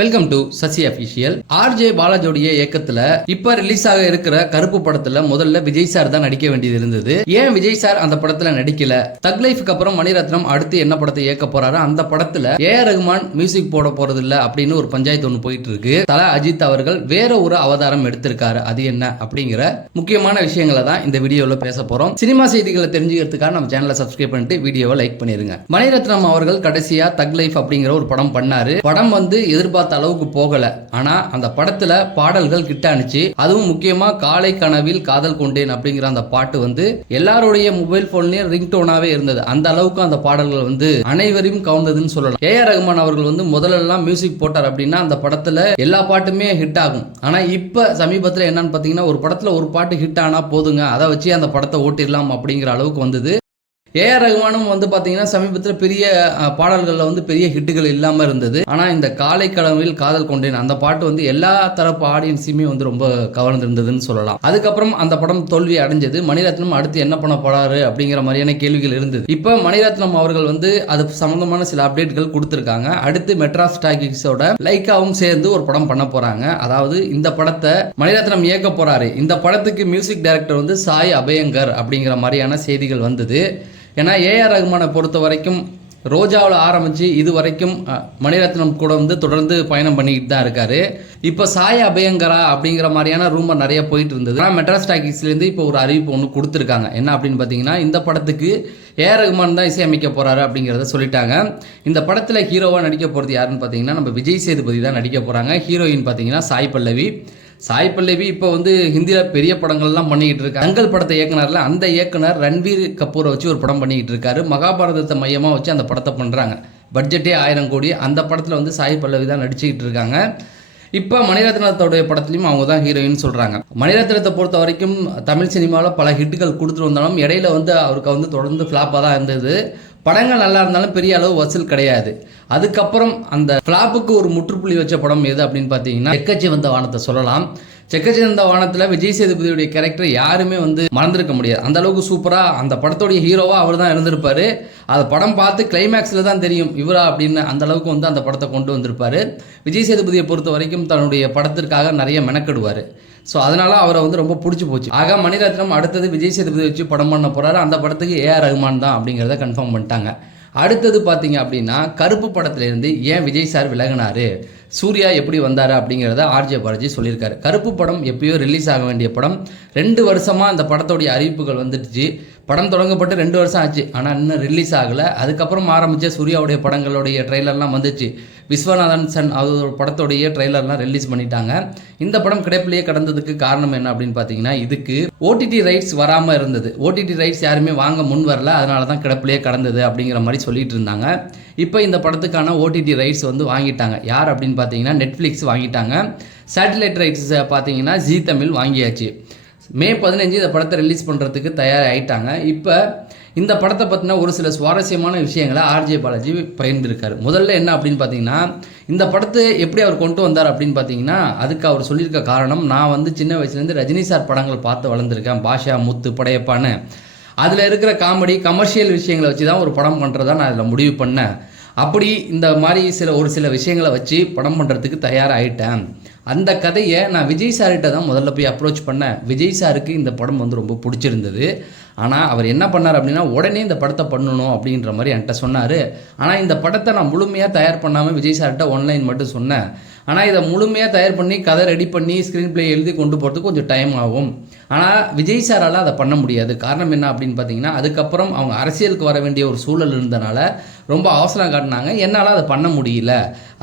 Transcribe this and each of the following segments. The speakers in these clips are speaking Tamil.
Welcome to Sasi official. RJ பாலாஜியோடைய இயக்கத்துல இப்ப ரிலீஸ் ஆக இருக்கிற கருப்பு படத்துல முதல்ல விஜய் சார் தான் நடிக்க வேண்டியது இருந்தது. ஏன் விஜய் சார் அந்த படத்துல நடிக்கல? தக் லைஃப்க்கு அப்புறம் மணிரத்னம் அடுத்து என்ன படத்தை இயக்க போறாரு, அந்த படத்துல ஏஆர் ரகுமான் மியூசிக் போட போறது இல்ல அப்படின்னு ஒரு பஞ்சாயத்து ஒன்று போயிட்டு இருக்கு. தல அஜித் அவர்கள் வேற ஒரு அவதாரம் எடுத்திருக்காரு. அது என்ன அப்படிங்கிற முக்கியமான விஷயங்களை தான் இந்த வீடியோல பேச போறோம். சினிமா செய்திகளை தெரிஞ்சுக்கிறதுக்காக நம்ம சேனலை சப்ஸ்கிரைப் பண்ணிட்டு வீடியோவை லைக் பண்ணிருங்க. மணிரத்னம் அவர்கள் கடைசியா தக் லைஃப் அப்படிங்கிற ஒரு படம் பண்ணாரு. படம் எதிர்பார்த்த அளவுக்கு போகல. ஆனா அந்த படத்துல பாடல்கள் கிட்ட அனுச்சு. அதுவும் முக்கியமா காலை கனவில் காதல் கொண்டேன் அப்படிங்கிற அந்த பாட்டு எல்லாருடைய மொபைல் போன்லயும் ரிங்டோனாவே இருந்தது. அந்த அளவுக்கு அந்த பாடல்கள் அனைவரையும் கவர்ந்ததுன்னு சொல்லலாம். ஏஆர் ரகுமான் அவர்கள் முதல்ல மியூசிக் போட்டார் அப்படின்னா அந்த படத்துல எல்லா பாட்டுமே ஹிட் ஆகும். ஆனா இப்ப சமீபத்துல என்னன்னு பாத்தீங்கன்னா ஒரு படத்துல ஒரு பாட்டு ஹிட் ஆனா போதுங்க, அதை வச்சு அந்த படத்தை ஓட்டிடலாம் அப்படிங்கிற அளவுக்கு வந்தது. ஏஆர் ரகுமானும் பாத்தீங்கன்னா சமீபத்தில் பெரிய பாடல்கள்ல பெரிய ஹிட்டுகள் இல்லாம இருந்தது. ஆனா இந்த காலை கனவில் காதல் கொண்டேன் அந்த பாட்டு எல்லா தரப்பு ஆடியன்ஸையுமே ரொம்ப கவர்ந்திருந்ததுன்னு சொல்லலாம். அதுக்கப்புறம் அந்த படம் தோல்வி அடைஞ்சது. மணிரத்னம் அடுத்து என்ன பண்ண போறாரு அப்படிங்கிற மாதிரியான கேள்விகள் இருந்தது. இப்ப மணிரத்னம் அவர்கள் அது சம்பந்தமான சில அப்டேட்கள் கொடுத்திருக்காங்க. அடுத்து மெட்ராஸ் டாக்கீஸோட லைக்காவும் சேர்ந்து ஒரு படம் பண்ண போறாங்க. அதாவது இந்த படத்தை மணிரத்னம் இயக்க போறாரு. இந்த படத்துக்கு மியூசிக் டைரக்டர் சாய் அபயங்கர் அப்படிங்கிற மாதிரியான செய்திகள் வந்தது. ஏன்னா ஏஆர் ரகுமானை பொறுத்த வரைக்கும் ரோஜாவில் ஆரம்பிச்சு இது வரைக்கும் மணிரத்னம் கூட தொடர்ந்து பயணம் பண்ணிக்கிட்டு தான் இருக்காரு. இப்போ சாய் அபயங்கரா அப்படிங்கிற மாதிரியான ரூமர் நிறைய போயிட்டு இருந்தது. ஆனால் மெட்ராஸ் டாக்கீஸ்லேருந்து இப்போ ஒரு அறிவிப்பு ஒன்று கொடுத்துருக்காங்க. என்ன அப்படின்னு பார்த்தீங்கன்னா இந்த படத்துக்கு ஏஆர் ரகுமான் தான் இசையமைக்க போறாரு அப்படிங்கிறத சொல்லிட்டாங்க. இந்த படத்தில் ஹீரோவாக நடிக்க போகிறது யாருன்னு பார்த்தீங்கன்னா நம்ம விஜய் சேதுபதி தான் நடிக்க போகிறாங்க. ஹீரோயின் பார்த்தீங்கன்னா சாய் பல்லவி இப்போ ஹிந்தியில் பெரிய படங்கள்லாம் பண்ணிக்கிட்டு இருக்காங்க. தங்கல் படத்தை இயக்குனர்ல அந்த இயக்குனர் ரன்வீர் கபூரை வச்சு ஒரு படம் பண்ணிக்கிட்டு இருக்காரு. மகாபாரதத்தை மையமாக வச்சு அந்த படத்தை பண்ணுறாங்க. பட்ஜெட்டே 1000 கோடி. அந்த படத்தில் சாய் பல்லவி தான் நடிச்சுக்கிட்டு இருக்காங்க. இப்போ மணிரத்னத்தோடைய படத்துலையும் அவங்க தான் ஹீரோயின் சொல்கிறாங்க. மணிரத்னத்தை பொறுத்த வரைக்கும் தமிழ் சினிமாவில் பல ஹிட்டுகள் கொடுத்துட்டு வந்தாலும் இடையில அவருக்கு தொடர்ந்து ஃப்ளாப்பாக தான் இருந்தது. படங்கள் நல்லா இருந்தாலும் பெரிய அளவு வசூல் கிடையாது. அதுக்கப்புறம் அந்த ஃப்ளாப்புக்கு ஒரு முற்றுப்புள்ளி வச்ச படம் எது அப்படின்னு பார்த்தீங்கன்னா செக்கச்சிவந்த வானத்தை சொல்லலாம். செக்கச்சிவந்த வானத்தில் விஜய் சேதுபதியுடைய கேரக்டர் யாருமே மறந்துருக்க முடியாது. அந்த அளவுக்கு சூப்பராக அந்த படத்தோடைய ஹீரோவாக அவர் தான் இருந்திருப்பாரு. அந்த படம் பார்த்து கிளைமேக்ஸில் தான் தெரியும் இவரா அப்படின்னு. அந்த அளவுக்கு அந்த படத்தை கொண்டு வந்திருப்பாரு. விஜய் சேதுபதியை பொறுத்த வரைக்கும் தன்னுடைய படத்திற்காக நிறைய மெனக்கெடுவார். ஸோ அதனால அவரை ரொம்ப பிடிச்சி போச்சு. ஆக மணிரத்னம் அடுத்தது விஜய் சேதுபதி வச்சு படம் பண்ண போறாரு. அந்த படத்துக்கு ஏஆர் ரகுமான் தான் அப்படிங்கிறத கன்ஃபார்ம் பண்ணிட்டாங்க. அடுத்தது பார்த்தீங்க அப்படின்னா கருப்பு படத்திலிருந்து ஏன் விஜய் சார் விலகினாரு, சூர்யா எப்படி வந்தாரு அப்படிங்கிறத ஆர்ஜே பாலாஜி சொல்லியிருக்காரு. கருப்பு படம் எப்பயோ ரிலீஸ் ஆக வேண்டிய படம். 2 வருஷமா அந்த படத்தோடைய அறிவிப்புகள் வந்துடுச்சு. படம் தொடங்கப்பட்டு 2 வருஷம் ஆச்சு. ஆனால் இன்னும் ரிலீஸ் ஆகலை. அதுக்கப்புறம் ஆரம்பித்த சூர்யாவுடைய படங்களுடைய ட்ரெய்லர்லாம் வந்துச்சு. விஸ்வநாதன் சன் அவரோட படத்தோடைய ட்ரெய்லர்லாம் ரிலீஸ் பண்ணிட்டாங்க. இந்த படம் கிடைப்பிலேயே கடந்ததுக்கு காரணம் என்ன அப்படின்னு பார்த்தீங்கன்னா இதுக்கு ஓடிடி ரைட்ஸ் வராமல் இருந்தது. ஓடிடி ரைட்ஸ் யாருமே வாங்க முன் வரல. அதனால தான் கிடைப்பிலேயே கடந்தது அப்படிங்கிற மாதிரி சொல்லிட்டு இருந்தாங்க. இப்போ இந்த படத்துக்கான ஓடிடி ரைட்ஸ் வாங்கிட்டாங்க. யார் அப்படின்னு பார்த்தீங்கன்னா நெட்ஃப்ளிக்ஸ் வாங்கிட்டாங்க. சேட்டலைட் ரைட்ஸ் பார்த்தீங்கன்னா ஜீ தமிழ் வாங்கியாச்சு. மே 15 இந்த படத்தை ரிலீஸ் பண்ணுறதுக்கு தயாராகிட்டாங்க. இப்போ இந்த படத்தை பற்றின ஒரு சில சுவாரஸ்யமான விஷயங்களை ஆர்ஜே பாலாஜி பகிர்ந்திருக்காரு. முதல்ல என்ன அப்படின்னு பார்த்தீங்கன்னா இந்த படத்தை எப்படி அவர் கொண்டு வந்தார் அப்படின்னு பார்த்தீங்கன்னா அதுக்கு அவர் சொல்லியிருக்க காரணம், நான் சின்ன வயசுலேருந்து ரஜினி சார் படங்கள் பார்த்து வளர்ந்துருக்கேன். பாஷா, முத்து, படையப்பான்னு அதில் இருக்கிற காமெடி கமர்ஷியல் விஷயங்களை வச்சு தான் ஒரு படம் பண்ணுறதா நான் அதில் முடிவு பண்ணேன். அப்படி இந்த மாதிரி ஒரு சில விஷயங்களை வச்சு படம் பண்ணுறதுக்கு தயாராகிட்டேன். அந்த கதையை நான் விஜய் சார்கிட்ட தான் முதல்ல போய் அப்ரோச் பண்ணேன். விஜய் சாருக்கு இந்த படம் ரொம்ப பிடிச்சிருந்தது. ஆனால் அவர் என்ன பண்ணார் அப்படின்னா உடனே இந்த படத்தை பண்ணணும் அப்படின்ற மாதிரி என்கிட்ட சொன்னார். ஆனால் இந்த படத்தை நான் முழுமையாக தயார் பண்ணாமல் விஜய் சார்கிட்ட ஒன்லைன் மட்டும் சொன்னேன். ஆனால் இதை முழுமையாக தயார் பண்ணி கதை ரெடி பண்ணி ஸ்க்ரீன் பிளே எழுதி கொண்டு போகிறதுக்கு கொஞ்சம் டைம் ஆகும். ஆனால் விஜய் சாரால் அதை பண்ண முடியாது. காரணம் என்ன அப்படின்னு பார்த்தீங்கன்னா அதுக்கப்புறம் அவங்க அரசியலுக்கு வர வேண்டிய ஒரு சூழல் இருந்தனால ரொம்ப அவசரம் காட்டினாங்க. என்னால் அதை பண்ண முடியல.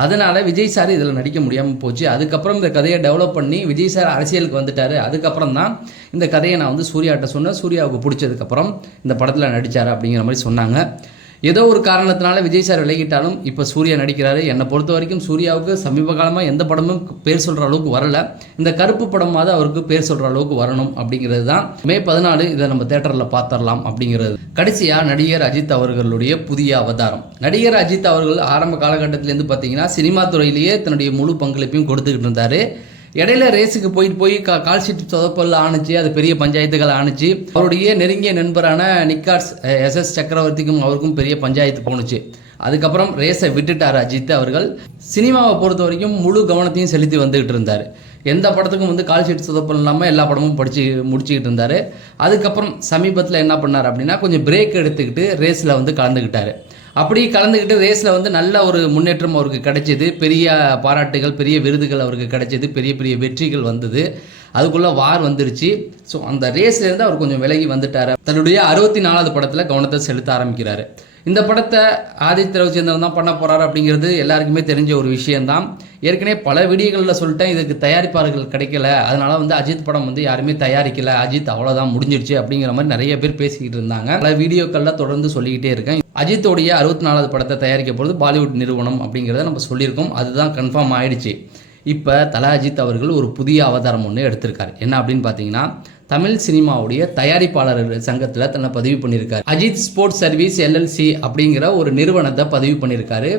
அதனால் விஜய் சார் இதில் நடிக்க முடியாமல் போச்சு. அதுக்கப்புறம் இந்த கதையை டெவலப் பண்ணி விஜய் சார் அரசியலுக்கு வந்துட்டார். அதுக்கப்புறம் தான் இந்த கதையை நான் சூர்யாட்ட சொன்னேன். சூர்யாவுக்கு பிடிச்சதுக்கப்புறம் இந்த படத்தில் நடித்தார் அப்படிங்கிற மாதிரி சொன்னாங்க. ஏதோ ஒரு காரணத்தினால விஜய் சார் விலகிட்டாலும் இப்போ சூர்யா நடிக்கிறாரு. என்னை பொறுத்த வரைக்கும் சூர்யாவுக்கு சமீப காலமாக எந்த படமும் பேர் சொல்கிற அளவுக்கு வரல. இந்த கருப்பு படமாவது அவருக்கு பேர் சொல்கிற அளவுக்கு வரணும் அப்படிங்கிறது தான். மே 14 இதை நம்ம தேட்டரில் பார்த்துடலாம் அப்படிங்கிறது. கடைசியாக நடிகர் அஜித் அவர்களுடைய புதிய அவதாரம். நடிகர் அஜித் அவர்கள் ஆரம்ப காலகட்டத்திலேருந்து பார்த்தீங்கன்னா சினிமா துறையிலேயே தன்னுடைய முழு பங்களிப்பையும் கொடுத்துக்கிட்டு இருந்தார். இடையில ரேஸுக்கு போய் கால் ஷீட் சொதப்பல் ஆணுச்சு. அது பெரிய பஞ்சாயத்துகள் ஆணுச்சு. அவருடைய நெருங்கிய நண்பரான நிக்காஸ் SS சக்கரவர்த்திக்கும் அவருக்கும் பெரிய பஞ்சாயத்து போணுச்சு. அதுக்கப்புறம் ரேஸை விட்டுட்டார் அஜித் அவர்கள். சினிமாவை பொறுத்த வரைக்கும் முழு கவனத்தையும் செலுத்தி வந்துகிட்டு இருந்தார். எந்த படத்துக்கும் வந்து கால் ஷீட் சொதப்பல் இல்லாமல் எல்லா படமும் முடிச்சுக்கிட்டு இருந்தார். அதுக்கப்புறம் சமீபத்தில் என்ன பண்ணார் அப்படின்னா கொஞ்சம் பிரேக் எடுத்துக்கிட்டு ரேஸில் வந்து கலந்துக்கிட்டார். அப்படி கலந்துக்கிட்டு ரேஸில் வந்து நல்ல ஒரு முன்னேற்றம் அவருக்கு கிடைச்சிது. பெரிய பாராட்டுகள், பெரிய விருதுகள் அவருக்கு கிடைச்சிது, பெரிய பெரிய வெற்றிகள் வந்தது. அதுக்குள்ளே வார் வந்துருச்சு. ஸோ அந்த ரேஸ்லேருந்து அவர் கொஞ்சம் விலகி வந்துட்டார். தன்னுடைய 64வது படத்தில் கவனத்தை செலுத்த ஆரம்பிக்கிறாரு. இந்த படத்தை ஆதித்ய ரவிச்சந்திரன் தான் பண்ண போகிறாரு அப்படிங்கிறது எல்லாருக்குமே தெரிஞ்ச ஒரு விஷயந்தான். ஏற்கனவே பல வீடியோக்களில் சொல்லிட்டேன், இதுக்கு தயாரிப்பாளர்கள் கிடைக்கல, அதனால வந்து அஜித் படம் வந்து யாருமே தயாரிக்கல, அஜித் அவ்வளோதான் முடிஞ்சிருச்சு அப்படிங்கிற மாதிரி நிறைய பேர் பேசிக்கிட்டு இருந்தாங்க. பல வீடியோக்களில் தொடர்ந்து சொல்லிக்கிட்டே இருக்கேன். அஜித்தோடைய 64வது படத்தை தயாரிக்க போகிறது பாலிவுட் நிறுவனம் அப்படிங்கிறத நம்ம சொல்லியிருக்கோம். அதுதான் கன்ஃபார்ம் ஆயிடுச்சு. இப்போ தல அஜித் அவர்கள் ஒரு புதிய அவதாரம் ஒன்று எடுத்திருக்காரு. என்ன அப்படின்னு பார்த்தீங்கன்னா, தமிழ் சினிமாவுடைய தயாரிப்பாளர் சங்கத்தில் தன்னை பதிவு பண்ணியிருக்காரு. அஜித் ஸ்போர்ட்ஸ் சர்வீஸ் எல்எல்சி அப்படிங்கிற ஒரு நிறுவனத்தை பதிவு பண்ணியிருக்காரு.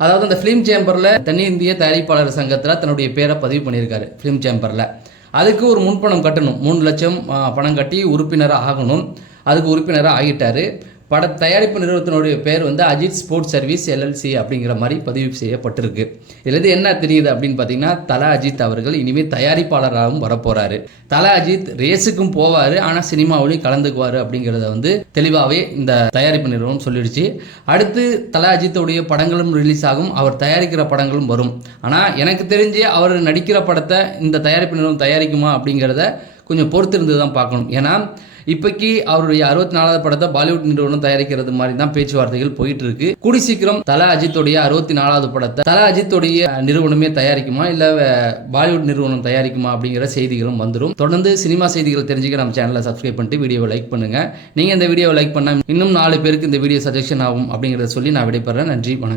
அதாவது அந்த ஃபிலிம் சேம்பரில் தென்னிந்திய தயாரிப்பாளர் சங்கத்தில் தன்னுடைய பேரை பதிவு பண்ணியிருக்காரு. ஃபிலிம் சேம்பரில் அதுக்கு ஒரு முன்பணம் கட்டணும். 3 லட்சம் பணம் கட்டி உறுப்பினராக ஆகணும். அதுக்கு உறுப்பினராக ஆகிட்டார். தயாரிப்பு நிறுவனத்தினுடைய பேர் வந்து அஜித் ஸ்போர்ட்ஸ் சர்வீஸ் எல்எல்சி அப்படிங்கிற மாதிரி பதிவு செய்யப்பட்டிருக்கு. இதுலேருந்து என்ன தெரியுது அப்படின்னு பார்த்தீங்கன்னா, தல அஜித் அவர்கள் இனிமேல் தயாரிப்பாளராகவும் வரப்போறாரு. தல அஜித் ரேஸுக்கும் போவார், ஆனால் சினிமாவிலையும் கலந்துக்குவார் அப்படிங்கிறத வந்து தெளிவாகவே இந்த தயாரிப்பு நிறுவனம் சொல்லிடுச்சு. அடுத்து தல அஜித்துடைய படங்களும் ரிலீஸ் ஆகும், அவர் தயாரிக்கிற படங்களும் வரும். ஆனால் எனக்கு தெரிஞ்சு அவர் நடிக்கிற படத்தை இந்த தயாரிப்பு நிறுவனம் தயாரிக்குமா அப்படிங்கிறத கொஞ்சம் பொறுத்திருந்து தான் பார்க்கணும். ஏன்னா இப்போக்கி அவருடைய 64வது படத்தை பாலிவுட் நிறுவனம் தயாரிக்கிறது மாதிரி தான் பேச்சுவார்த்தைகள் போயிட்டு இருக்கு. கூடி சீக்கிரம் தல அஜித்துடைய 64வது படத்தை தல அஜித்துடைய நிறுவனமே தயாரிக்குமா இல்லை பாலிவுட் நிறுவனம் தயாரிக்குமா அப்படிங்கிற செய்திகளும் வந்துடும். தொடர்ந்து சினிமா செய்திகள் தெரிஞ்சுக்க நம்ம சேனலை சப்ஸ்கிரைப் பண்ணிட்டு வீடியோவை லைக் பண்ணுங்க. நீங்க இந்த வீடியோவை லைக் பண்ணா இன்னும் 4 பேருக்கு இந்த வீடியோ சஜஷன் ஆகும் அப்படிங்கிறத சொல்லி நான் விடைபெறேன். நன்றி, வணக்கம்.